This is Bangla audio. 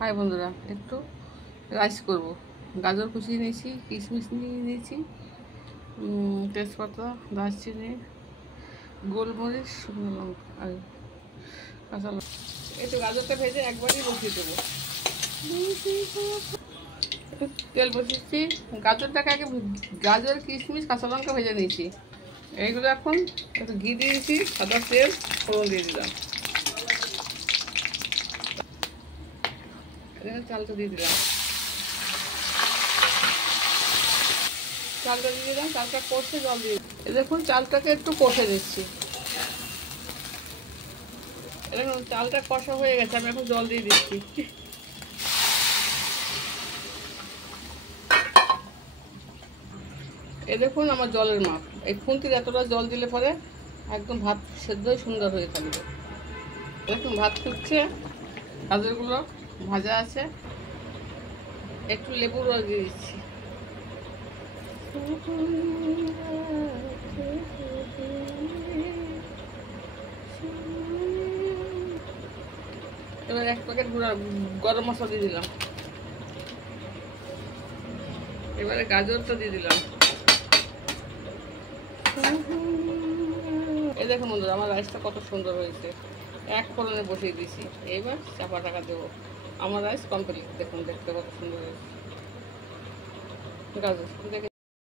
হাই বন্ধুরা, একটু রাইস করব। গাজর কুচিয়ে নিয়েছি, কিশমিশ নিয়ে নিয়েছি, তেজপাতা, দারচিনি, গোলমরিচ, শুকনো লঙ্কা আর কাঁচা লঙ্কা। একটু গাজরটা ভেজে একবারই বসিয়ে দেবো। একটু তেল বসিয়েছি, গাজরটাকে আগে গাজর, কিশমিশ, কাঁচা লঙ্কা ভেজে নিয়েছি। এইগুলো এখন একটু ঘি দিয়েছি, সাদা তেল, ফোড়ন দিয়ে দিলাম। এখানে চালটা দিয়ে দিলাম, চালটা দিয়ে দিলাম, চালটা কষে জল দিয়ে দেখুন চালটাকে একটু কষে দিচ্ছি। দেখুন চালটা কষা হয়ে গেছে, আমি এখন জল দিয়ে দিচ্ছি। এ দেখুন আমার জলের মাপ, এই খুন্তির এতটা জল দিলে পরে একদম ভাত সেদ্ধই সুন্দর হয়ে থাকবে। দেখুন ভাত ফুটছে, গাজরগুলো ভাজা আছে, একটু লেবুর রস দিয়ে দিচ্ছি। এবার এক প্যাকেট গরম মশলা দিয়ে দিলাম। এবারে গাজরটা দিয়ে দিলাম। এই দেখুন বন্ধুরা, আমার রাইসটা কত সুন্দর হয়েছে। এক ফোড়নে বসিয়ে দিয়েছি, এবার চাপা টাকা দেবো। আমার রাইস কমপ্লিট। দেখুন দেখতে কত সুন্দর হয়েছে। গাজর দেখে